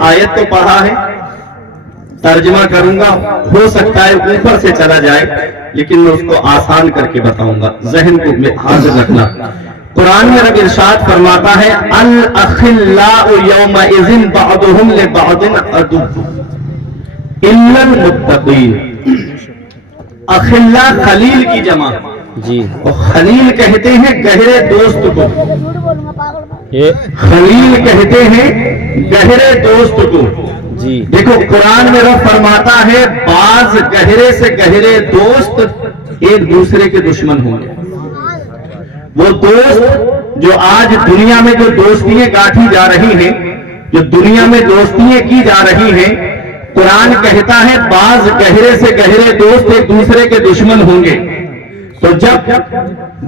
आयत तो पढ़ा है, तर्जमा करूंगा, हो सकता है ऊपर से चला जाए, लेकिन मैं उसको आसान करके बताऊंगा, जहन को में हाजिर रखना। कुरान में रब इरशाद फरमाता है, अल अखिल्लाउ यौमा इज़िन बअदुहुम लिबअदिन अदु इल्लल मुत्तकीन। अखिल्ला खलील की जमा जी, और खलील कहते हैं गहरे दोस्त को, ये खलील कहते हैं गहरे दोस्त को जी, देखो कुरान में रब फरमाता है बाज गहरे से गहरे दोस्त एक दूसरे के दुश्मन होंगे। वो दोस्त जो आज दुनिया में जो दोस्तियां गांठी जा रही हैं, जो दुनिया में दोस्तियां की जा रही हैं, कुरान कहता है बाज गहरे से गहरे दोस्त एक दूसरे के दुश्मन होंगे। तो जब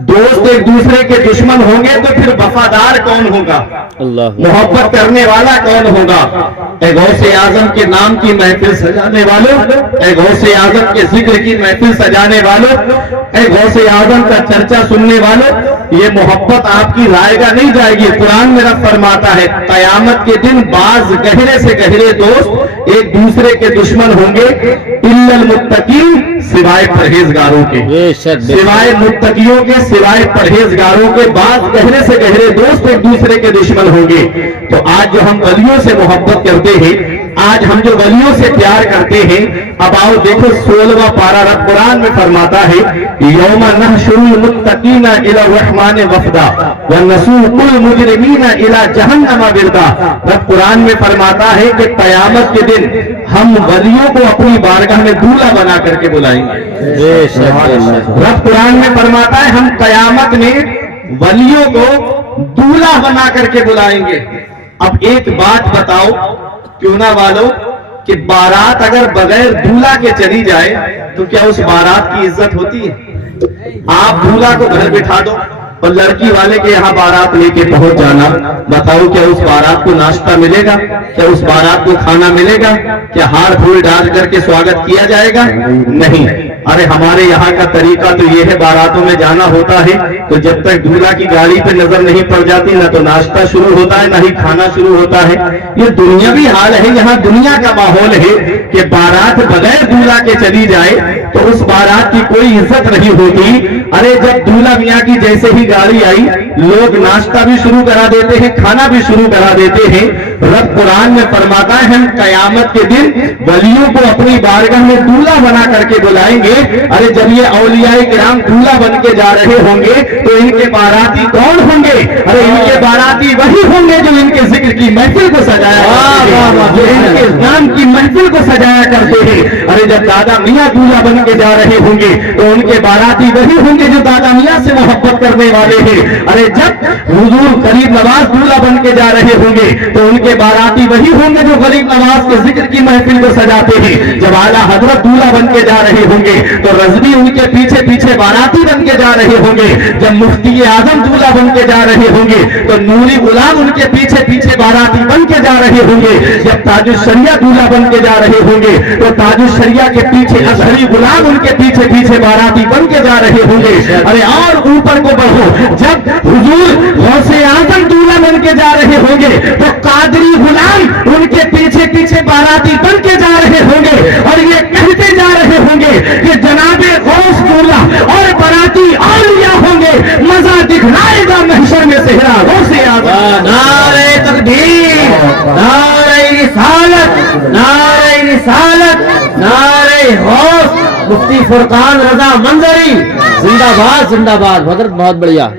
दोस्त एक दूसरे के दुश्मन होंगे तो फिर वफादार कौन होगा, अल्लाह, मोहब्बत करने वाला कौन होगा? ए गौसे आजम के नाम की महफिल सजाने वालों, ए गौसे आजम के जिक्र की महफिल सजाने वालों, ए गौसे आजम का चर्चा सुनने वालों, ये मोहब्बत आपकी रायगा नहीं जाएगी। कुरान में रब फरमाता है कयामत के दिन बाज गहरे से गहरे दोस्त एक दूसरे के दुश्मन होंगे, इल्लल मुत्तकीन, सिवाय परहेजगारों के, सिवाय मुत्तकियों के, सिवाय परहेजगारों के बाज गहरे से गहरे दोस्त एक दूसरे के दुश्मन होंगे। तो आज जो हम वलियों से मोहब्बत करते हैं, आज हम जो वलियों से प्यार करते हैं, अब आओ देखो 16वां पारा रब कुरान में फरमाता है यौमा नहशुरुल मुत्तकीना इला रहमान वफदा व नसूकुल मुजरिमीना इला जहन्नम विरदा। रब कुरान में फरमाता है कि कयामत के दिन हम वलियों को अपनी बारगाह में दूल्हा बना करके बुलाएंगे। रब कुरान में फरमाता है हम कयामत में वलियों को दूल्हा बना करके बुलाएंगे। अब एक बात बताओ क्यों ना वालों, कि बारात अगर बगैर दूल्हा के चली जाए तो क्या उस बारात की इज्जत होती है? आप दूल्हा को घर बिठा दो और लड़की वाले के यहाँ बारात लेके पहुंच जाना, बताओ क्या उस बारात को नाश्ता मिलेगा? क्या उस बारात को खाना मिलेगा? क्या हार फूल डाल करके स्वागत किया जाएगा? नहीं। अरे हमारे यहाँ का तरीका तो ये है, बारातों में जाना होता है तो जब तक दूल्हा की गाड़ी पे नजर नहीं पड़ जाती ना तो नाश्ता शुरू होता है ना ही खाना शुरू होता है। ये दुनियावी हाल है, यहाँ दुनिया का माहौल है कि बारात बगैर दूल्हा के चली जाए तो उस बारात की कोई इज्जत नहीं होती। अरे जब दूल्हा मियाँ की जैसे ही गाड़ी आई, लोग नाश्ता भी शुरू करा देते हैं, खाना भी शुरू करा देते हैं। रब कुरान में फरमाता है हम कयामत के दिन वलियों को अपनी बारगाह में दूल्हा बना करके बुलाएंगे। अरे जब ये औलियाए किराम दूल्हा बन के जा रहे होंगे तो इनके बाराती कौन होंगे? अरे इनके बाराती वही होंगे जो इनके जिक्र की महफिल को सजाया, जो इनके नाम की महफिल को सजाया करते हैं। अरे जब दादा मियाँ दूल्हा बन के जा रहे होंगे तो उनके बाराती वही होंगे जो दादा मियाँ से मोहब्बत करने वाले हैं। अरे जब हुजूर गरीब नवाज दूल्हा बन के जा रहे होंगे तो उनके बाराती वही होंगे जो गरीब नवाज के जिक्र की महफिल को सजाते हैं। जब आला हजरत दूल्हा बन के जा रहे होंगे तो रज़वी उनके पीछे पीछे बाराती बन के जा रहे होंगे। जब मुफ्ती आजम दूल्हा बन के जा रहे होंगे तो नूरी गुलाम उनके पीछे पीछे बाराती बन के जा रहे होंगे। जब ताजुल शरिया दूल्हा बन के जा रहे होंगे तो ताजुल शरिया के पीछे अजहरी गुलाम उनके पीछे पीछे बाराती बन के जा रहे होंगे। अरे और ऊपर को बढ़ो, जब हुजूर गौसे आजम दूल्हा बन के जा रहे होंगे तो कादरी गुलाम उनके पीछे पीछे बाराती बन के जा रहे होंगे और ये कहते जा रहे होंगे कि जनाबे गौस दूल्हा और बाराती औलिया होंगे, मजा दिखलाएगा महशर में सेहरा गौसे आजम। नारे तकबीर, नारे रिसालत, नारे रिसालत, नारे गौस, मुफ्ती फुरकान रजा मंजरी, जिंदाबाद जिंदाबाद। हजरत बहुत बढ़िया,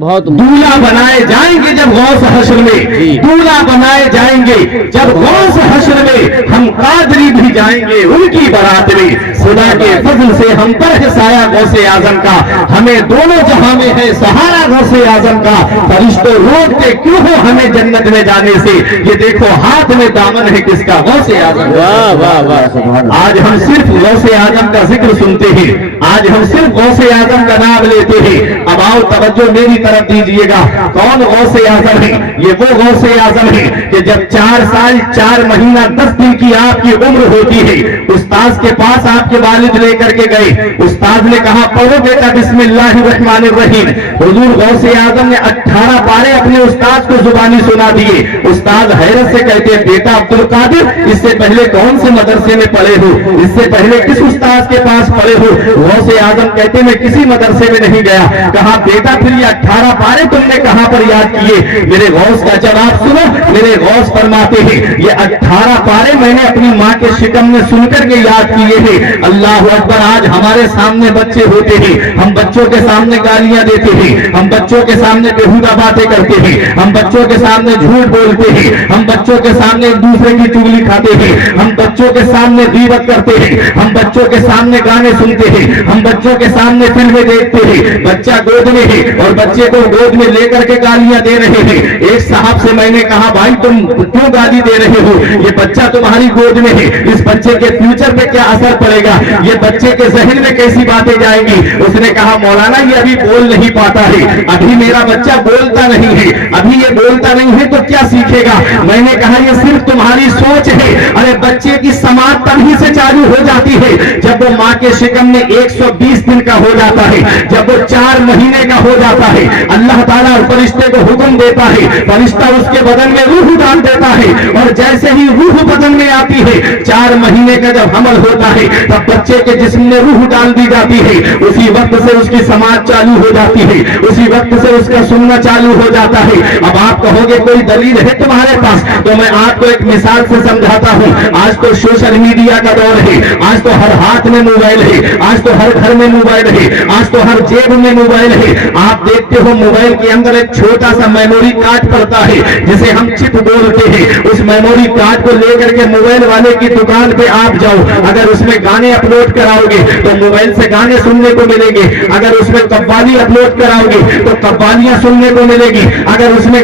बहुत दूल्हा बनाए जाएंगे जब गौस हश्र में, दूल्हा बनाए जाएंगे जब गौस हश्र में, हम कादरी भी जाएंगे उनकी बारात में। खुदा के फजल से हम पर है साया गौसे आजम का, हमें दोनों जहां में है सहारा गौसे आजम का। फरिश्तों रोकते क्यों हो हमें जन्नत में जाने से, ये देखो हाथ में दामन है किसका, गौसे आजम। वाह वाह वाह। आज हम सिर्फ गौसे आजम का जिक्र सुनते हैं, आज हम सिर्फ गौसे आजम का नाम लेते हैं। अब आओ तवज्जो मेरी तरफ दीजिएगा, कौन गौसे आजम है? ये वो गौसे आजम है कि जब 4 साल 4 महीना 10 दिन की आपकी उम्र होती है, उस्ताद के पास आपके वालिद लेकर के गए, उस्ताद ने कहा पढ़ो बेटा बिस्मिल्लाहिर्रहमानिर्रहीम। हुजूर गौसे आजम ने 18 पारे अपने उस्ताद को जुबानी सुना दिए। उस्ताद हैरत से कहते हैं, बेटा अब्दुल कादिर, इससे पहले कौन से मदरसे में पढ़े हो, इससे पहले किस उस्ताद के पास पढ़े हो? गौसे आजम कहते मैं किसी मदरसे में नहीं गया। कहा बेटा फिर ये 18 पारे तुमने कहां पर याद किए? मेरे गौस का जवाब सुनो। मेरे गौस फरमाते हैं ये 18 पारे मैंने अपनी माँ के शिकम में सुनकर के याद किए हैं। अल्लाह अकबर। आज हमारे सामने बच्चे होते हैं, हम बच्चों के सामने गालियां देते हैं, हम बच्चों के सामने बेहुदा बातें करते हैं, हम बच्चों के सामने झूठ बोलते हैं, हम बच्चों के सामने एक दूसरे की चुगली खाते हैं, हम बच्चों के सामने गीबत करते हैं, हम बच्चों के सामने गाने सुनते हैं, हम बच्चों के सामने फिल्में देखते हैं। बच्चा गोद में है और बच्चे को गोद में लेकर के गालियां दे रहे हैं। एक साहब से मैंने कहा भाई तुम क्यों गाली दे रहे हो? ये बच्चा तुम्हारी गोद में है, इस बच्चे के फ्यूचर पे क्या असर पड़ेगा, ये बच्चे के जहन में कैसी बातें जाएंगी? उसने कहा मौलाना ये अभी बोल नहीं पाता है, अभी मेरा बच्चा बोलता नहीं है, अभी ये बोलता नहीं है तो क्या सीखेगा? मैंने कहा ये सिर्फ तुम्हारी सोच है। अरे बच्चे की समाज तभी से चालू हो जाती है जब वो माँ के शिकम में 120 दिन का हो जाता है, जब वो 4 महीने का हो जाता है। अल्लाह ताला फरिश्ते को हुक्म देता है, फरिश्ता उसके बदन में रूह डाल देता है और जैसे ही रूह बदन में आती है, 4 महीने का जब हमल होता है तब बच्चे के जिस्म में रूह डाल दी जाती है। उसी वक्त से उसकी समाज चालू हो जाती है, उसी वक्त से उसका सुनना चालू हो जाता है। अब आप कहोगे कोई दलील है तुम्हारे पास, तो मैं आपको एक मिसाल से समझाता हूँ। आज तो सोशल मीडिया का दौर है, आज तो हर हाथ में मोबाइल है, आज तो हर घर में मोबाइल है, आज तो हर जेब में मोबाइल है। आप देखते हो मोबाइल के अंदर एक छोटा सा मेमोरी कार्ड पड़ता है जिसे हम चिप बोलते हैं। उस मेमोरी कार्ड को लेकर के मोबाइल वाले की दुकान पे आप जाओ, अगर उसमें गाने अपलोड कराओगे तो मोबाइल से गाने सुनने को मिलेंगे, अगर उसमें कव्वाली अपलोड कराओगे तो कव्वालियां सुनने को मिलेगी, अगर उसमें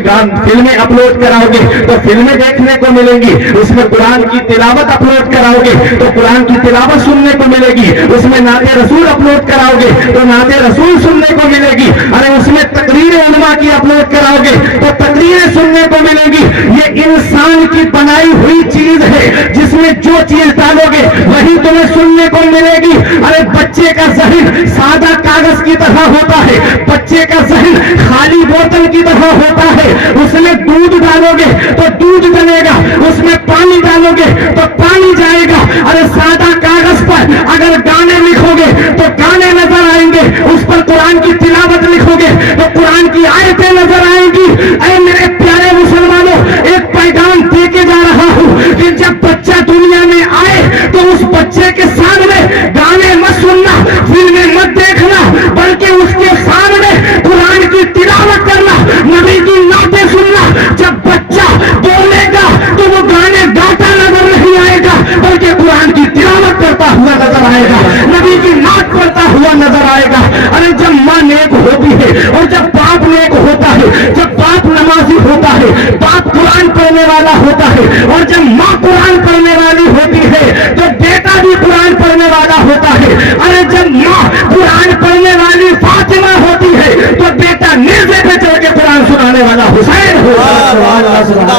फिल्में अपलोड कराओगे तो फिल्में देखने को मिलेंगी, उसमें कुरान की तिलावत अपलोड कराओगे तो कुरान की तिलावत सुनने को मिलेगी, उसमें नाते रसूल अपलोड कराओगे तो नाते रसूल सुनने को मिलेगी, अरे उसमें तकरीर उलमा की अपलोड कराओगे तो तकरीरें सुनने को मिलेंगी। ये इंसान की बनाई हुई चीज है जिसमें जो चीज डालोगे वही तुम्हें सुनने को मिलेगी। अरे बच्चे का जहन सादा कागज की तरह होता है, बच्चे का जहन खाली बोतल की तरह होता है। उसमें दूध डालोगे तो दूध बनेगा, उसमें पानी डालोगे तो पानी जाएगा। अरे सादा कागज पर अगर गाने लिखोगे तो गाने नजर आएंगे, उस पर कुरान की तिलावत लिखोगे तो कुरान की आयतें नजर आएंगी। ऐ मेरे प्यारे मुसलमानों, एक पैगाम दे के जा रहा हूं कि जब बच्चा दुनिया में आए तो उस बच्चे के सामने गाने मत सुनना, फिल्में मत देखना, बल्कि उसके सामने कुरान की तिलावत करना, नबी की नातें सुनना। जब बच्चा बोलेगा तो वो गाने गाता नजर नहीं आएगा, बल्कि कुरान की तिलावत करता हुआ नजर आएगा, नबी की नात पढ़ता हुआ नजर आएगा। अरे जब माँ नेक होती है और जब बाप नेक होता है, जब बाप नमाजी होता है, बाप कुरान पढ़ने वाला होता है, और जब माँ कुरान पढ़ने वाली होती है तो बेटा भी कुरान पढ़ने वाला होता है। अरे जब माँ कुरान पढ़ने वाली फातिमा होती है तो बेटा नेज़े पे चढ़ के कुरान सुनाने वाला हुसैन होता है।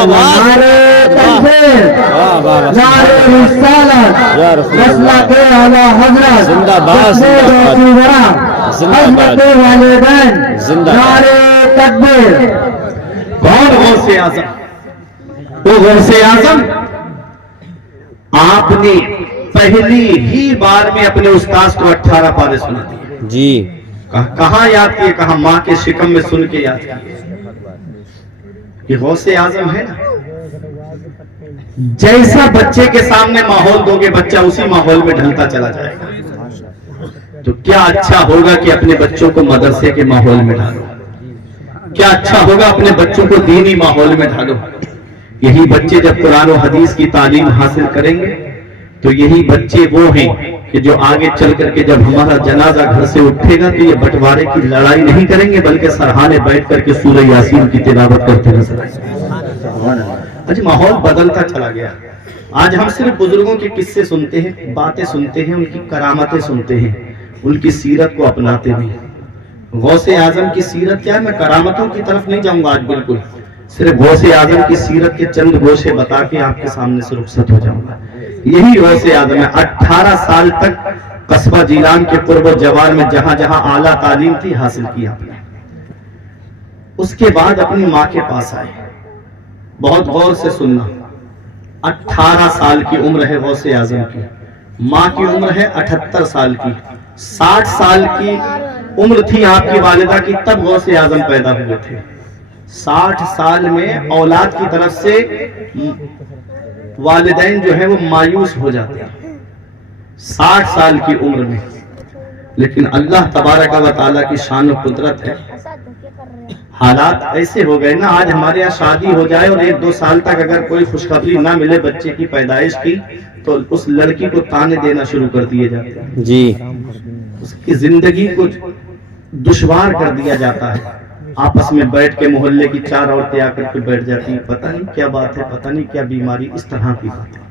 नारे तकबीर, नारे रिसालत, मसलक आला हज़रत, हज़रत वालिदैन, नारे तकबीर। कौन गौसे आज़म? वो गौसे आज़म आपने पहली ही बार में अपने उस्ताद को 18 पारे सुना दिए जी। कहाँ याद किए? कहा माँ के शिकम में सुन के याद किए। ये गौसे आज़म है ना। जैसा बच्चे के सामने माहौल दोगे बच्चा उसी माहौल में ढलता चला जाएगा। तो क्या अच्छा होगा कि अपने बच्चों को मदरसे के माहौल में डालो, क्या अच्छा होगा अपने बच्चों को दीनी माहौल में डालो। यही बच्चे जब कुरान और हदीस की तालीम हासिल करेंगे तो यही बच्चे वो हैं कि जो आगे चल करके जब हमारा जनाजा घर से उठेगा तो ये बंटवारे की लड़ाई नहीं करेंगे, बल्कि सरहाने बैठ करके सूरह यासीन की तिलावत करते नजर आएंगे। आज माहौल बदलता चला गया। आज हम सिर्फ बुजुर्गों के किस्से सुनते हैं, बातें सुनते हैं, उनकी करामतें सुनते हैं, उनकी सीरत को अपनाते हैं। गौसे आजम की सीरत क्या है? मैं करामतों की तरफ नहीं जाऊंगा आज, बिल्कुल सिर्फ गौसे आजम की सीरत के चंद गोशे बता के आपके सामने से रुखसत हो जाऊंगा। यही गौसे आजम है। 18 साल तक कस्बा जीलान के पूर्व जवार में जहां जहां आला तालीम थी हासिल की आपने। उसके बाद अपनी माँ के पास आए بہت غور سے سننا، 18 سال کی عمر ہے غوث اعظم کی، ماں کی عمر ہے 78 سال کی، 60 سال کی عمر تھی آپ کی والدہ کی تب غوث اعظم پیدا ہوئے تھے۔ 60 سال میں اولاد کی طرف سے والدین جو ہے وہ مایوس ہو جاتے ہیں، 60 سال کی عمر میں، لیکن اللہ تبارک و تعالیٰ کی شان و قدرت ہے، حالات ایسے ہو گئے نا، آج ہمارے یہاں شادی ہو جائے اور 1-2 سال تک اگر کوئی خوشخبری نہ ملے بچے کی پیدائش کی تو اس لڑکی کو تانے دینا شروع کر دیے جاتے ہیں، جی، اس کی زندگی کو دشوار کر دیا جاتا ہے۔ آپس میں بیٹھ کے محلے کی 4 عورتیں آ کر کے بیٹھ جاتی ہیں، پتہ نہیں کیا بات ہے، پتہ نہیں کیا بیماری، اس طرح کی بات ہے۔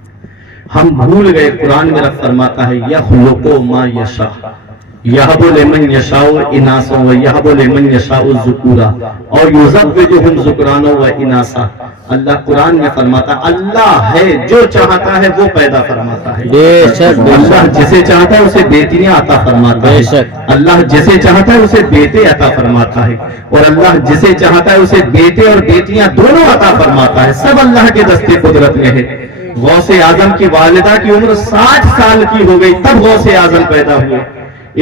ہم بھول گئے قرآن میں رب فرماتا ہے یخلق ما یشاء یہب لمن یشاء اناثا ویہب لمن یشاء الذکورا اور یزوجہم ذکرانا و اناثا۔ اللہ قرآن میں فرماتا اللہ ہے جو چاہتا ہے وہ پیدا فرماتا ہے، بے شک، اللہ جسے چاہتا ہے اسے بیٹیاں عطا فرماتا ہے، بے شک، اللہ جسے چاہتا ہے اسے بیٹے عطا فرماتا ہے، اور اللہ جسے چاہتا ہے اسے بیٹے اور بیٹیاں دونوں عطا فرماتا ہے، سب اللہ کے دستے قدرت میں ہے۔ غوث اعظم کی والدہ کی عمر 60 سال کی ہو گئی تب غوث اعظم پیدا ہوئے۔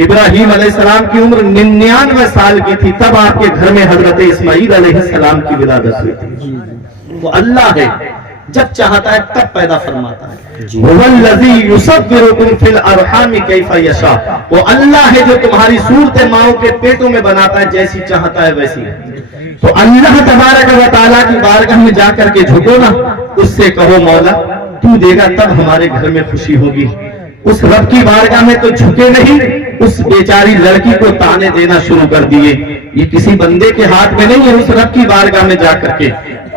ابراہیم علیہ السلام کی عمر 99 سال کی تھی تب آپ کے گھر میں حضرت اسماعیل علیہ السلام کی ولادت ہوئی تھی۔ وہ اللہ ہے، جب چاہتا ہے تب پیدا فرماتا ہے۔ هو الذی یصورکم فی الارحام کیف یشاء، وہ اللہ ہے جو تمہاری صورتیں ماؤں کے پیٹوں میں بناتا ہے، جیسی چاہتا ہے ویسی ہے۔ تو اللہ تبارک و تعالیٰ کی بارگاہ میں جا کر کے جھکو نا، اس سے کہو مولا تو دے گا تب ہمارے گھر میں خوشی ہوگی۔ اس رب کی بارگاہ میں تو جھکے نہیں، اس بیچاری لڑکی کو تانے دینا شروع کر دیے۔ یہ کسی بندے کے ہاتھ میں نہیں ہے، اس رب کی بارگاہ میں جا کر کے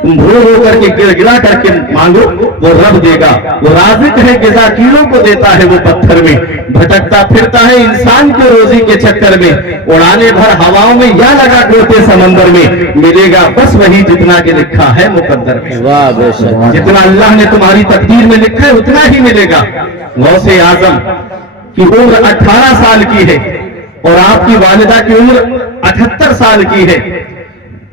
رو رو کر کے گر گرا کر کے مانگو، وہ رب دے گا۔ وہ رازق ہے، غذا کیڑوں کو دیتا ہے وہ پتھر میں، بھٹکتا پھرتا ہے انسان کے روزی کے چکر میں، اڑانے بھر ہواؤں میں یا لگا ڈوبتے سمندر میں، ملے گا بس وہی جتنا کہ لکھا ہے مقدر میں۔ واہ، بے شک، جتنا اللہ نے تمہاری تقدیر میں لکھا ہے اتنا ہی ملے گا۔ غوث اعظم کی عمر 18 سال کی ہے اور آپ کی والدہ کی عمر 78 سال کی ہے۔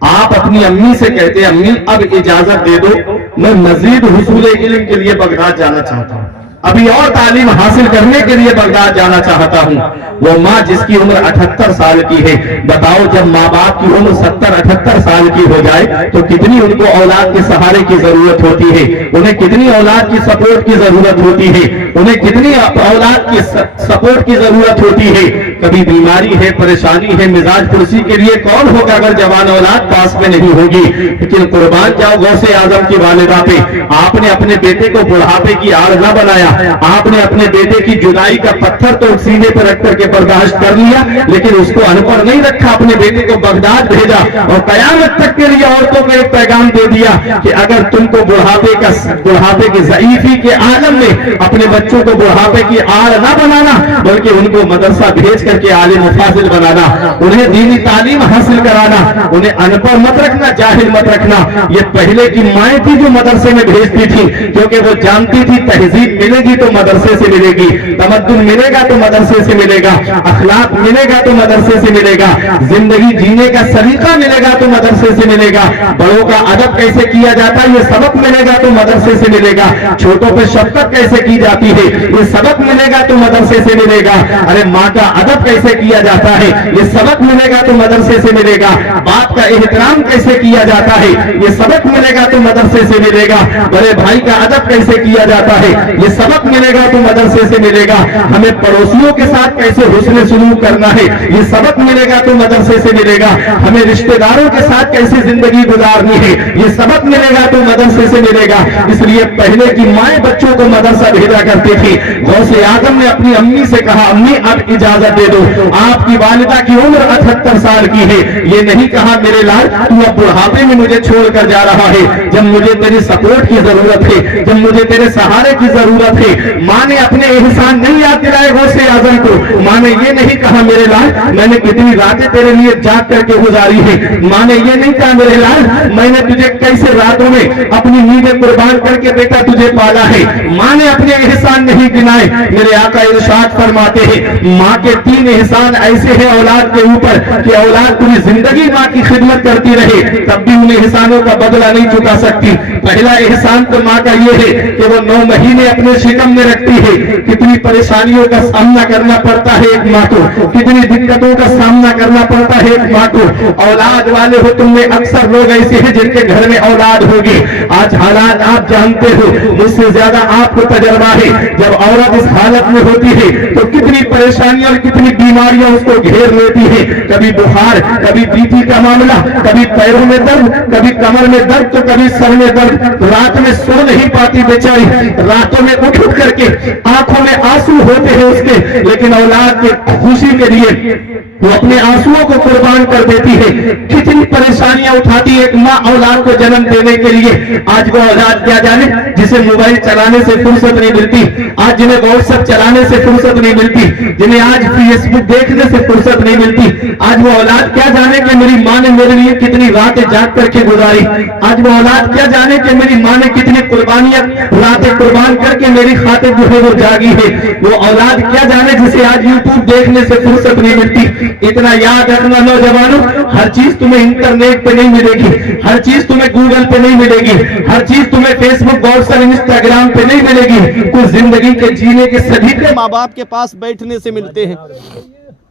آپ اپنی امی سے کہتے ہیں امی اب اجازت دے دو، میں مزید حصول علم کے لیے بغداد جانا چاہتا ہوں، ابھی اور تعلیم حاصل کرنے کے لیے بغداد جانا چاہتا ہوں۔ وہ ماں جس کی عمر 78 سال کی ہے، بتاؤ جب ماں باپ کی عمر 70-78 سال کی ہو جائے تو کتنی ان کو اولاد کے سہارے کی ضرورت ہوتی ہے، انہیں کتنی اولاد کی سپورٹ کی ضرورت ہوتی ہے، انہیں کتنی اولاد کی سپورٹ کی ضرورت ہوتی ہے۔ کبھی بیماری ہے، پریشانی ہے، مزاج پرسی کے لیے کون ہوگا اگر جوان اولاد پاس میں نہیں ہوگی؟ لیکن قربان جاؤ غوث اعظم کی والدہ پہ، آپ نے اپنے بیٹے کو بڑھاپے کی آڑ نہ بنایا، آپ نے اپنے بیٹے کی جدائی کا پتھر تو سینے پر رکھ کر کے برداشت کر لیا، لیکن اس کو ان پڑھ نہیں رکھا، اپنے بیٹے کو بغداد بھیجا اور قیامت تک کے لیے عورتوں کو ایک پیغام دے دیا کہ اگر تم کو بڑھاپے کی ضعیفی کے عالم میں اپنے بچوں کو بڑھاپے کی آڑ نہ بنانا بلکہ ان کو مدرسہ بھیج کر کے عالم و فاضل بنانا، انہیں دینی تعلیم حاصل کرانا، انہیں ان پڑھ مت رکھنا، جاہل مت رکھنا۔ یہ پہلے کی مائیں تھی جو مدرسے میں بھیجتی تھی، کیونکہ وہ جانتی تھی تہذیب ملے گی تو مدرسے سے ملے گی، تمدن ملے گا تو مدرسے سے ملے گا، اخلاق ملے گا تو مدرسے سے ملے گا، زندگی جینے کا سلیقہ ملے گا تو مدرسے سے ملے گا، بڑوں کا ادب کیسے کیا جاتا ہے یہ سبق ملے گا تو مدرسے سے ملے گا، چھوٹوں پہ شفقت کیسے کی جاتی ہے یہ سبق ملے گا تو مدرسے سے ملے گا، ارے ماں کا ادب کیسے کیا جاتا ہے یہ سبق ملے گا تو مدرسے سے ملے گا، باپ کا احترام کیسے کیا جاتا ہے یہ سبق ملے گا تو مدرسے سے ملے گا، بڑے بھائی کا ادب کیسے کیا جاتا ہے یہ سبق ملے گا تو مدرسے سے ملے گا، ہمیں پڑوسیوں کے ساتھ کیسے حسن سلوک کرنا ہے یہ سبق ملے گا تو مدرسے سے ملے گا، ہمیں رشتہ داروں کے ساتھ کیسے زندگی گزارنی ہے یہ سبق ملے گا تو مدرسے سے ملے گا۔ اس لیے پہلے کی مائیں بچوں کو مدرسہ بھیجا کرتی تھی۔ غوث اعظم نے اپنی امی سے کہا امی اب اجازت دے دو، آپ کی والدہ کی عمر 78 سال کی ہے، یہ نہیں کہا میرے لال تو اب بڑھاپے میں مجھے چھوڑ کر جا رہا ہے، جب مجھے تیری سپورٹ کی ضرورت ہے، جب مجھے تیرے سہارے کی ضرورت ہے۔ ماں نے اپنے احسان نہیں یاد دلائے غوث اعظم کو، ماں نے یہ نہیں کہا میرے لال میں نے کتنی راتیں تیرے لیے جاگ کر کے گزاری ہے، ماں نے یہ نہیں کہا میرے لال میں نے تجھے کیسے راتوں میں اپنی نیندیں قربان کر کے بیٹا تجھے پالا ہے، ماں نے اپنے احسان نہیں گنائے۔ میرے آقا ارشاد فرماتے ہیں ماں کے 3 احسان ایسے ہیں اولاد کے اوپر کہ اولاد پوری زندگی ماں کی خدمت کرتی رہے تب بھی ان احسانوں کا بدلہ نہیں چکا سکتی۔ पहला एहसान तो माँ का ये है कि वो 9 महीने अपने शिकम में रखती है। कितनी परेशानियों का सामना करना पड़ता है एक माँ को, कितनी दिक्कतों का सामना करना पड़ता है एक माँ को। औलाद वाले हो तुम में अक्सर लोग ऐसे हैं जिनके घर में औलाद होगी। आज हालात आप जानते हो, मुझसे ज्यादा आपको तजर्बा है। जब औरत इस हालत में होती है तो कितनी परेशानियां और कितनी बीमारियां उसको घेर लेती है। कभी बुखार, कभी बीपी का मामला, कभी पैरों में दर्द, कभी कमर में दर्द, तो कभी सर में दर्द। रात में सो नहीं पाती बेचारी, रातों में उठ उठ करके आंखों में आंसू होते हैं उसके, लेकिन औलाद की खुशी के लिए वो अपने आंसुओं को कुर्बान कर देती है। कितनी परेशानियां उठाती है एक माँ औलाद को जन्म देने के लिए। आज वो औलाद क्या जाने जिसे मोबाइल चलाने से फुर्सत नहीं मिलती, आज जिन्हें व्हाट्सएप चलाने से फुर्सत नहीं मिलती, जिन्हें आज फेसबुक देखने से फुर्सत नहीं मिलती। आज वो औलाद क्या जाने कि मेरी माँ ने मेरे लिए कितनी रातें जाग करके गुजारी। आज वो औलाद क्या जाने कि मेरी माँ ने कितनी कुर्बानियां रातें कुर्बान करके मेरी खातिर जो है वो जागी है। वो औलाद क्या जाने जिसे आज यूट्यूब देखने से फुर्सत नहीं मिलती। इतना याद रखना नौजवानों, हर चीज तुम्हें इंटरनेट पे नहीं मिलेगी, हर चीज तुम्हें गूगल पे नहीं मिलेगी, हर चीज तुम्हें फेसबुक, व्हाट्सएप, इंस्टाग्राम पे नहीं मिलेगी। कुछ जिंदगी के जीने के सभी माँ बाप के पास बैठने से मिलते हैं।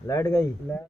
लाइट गई।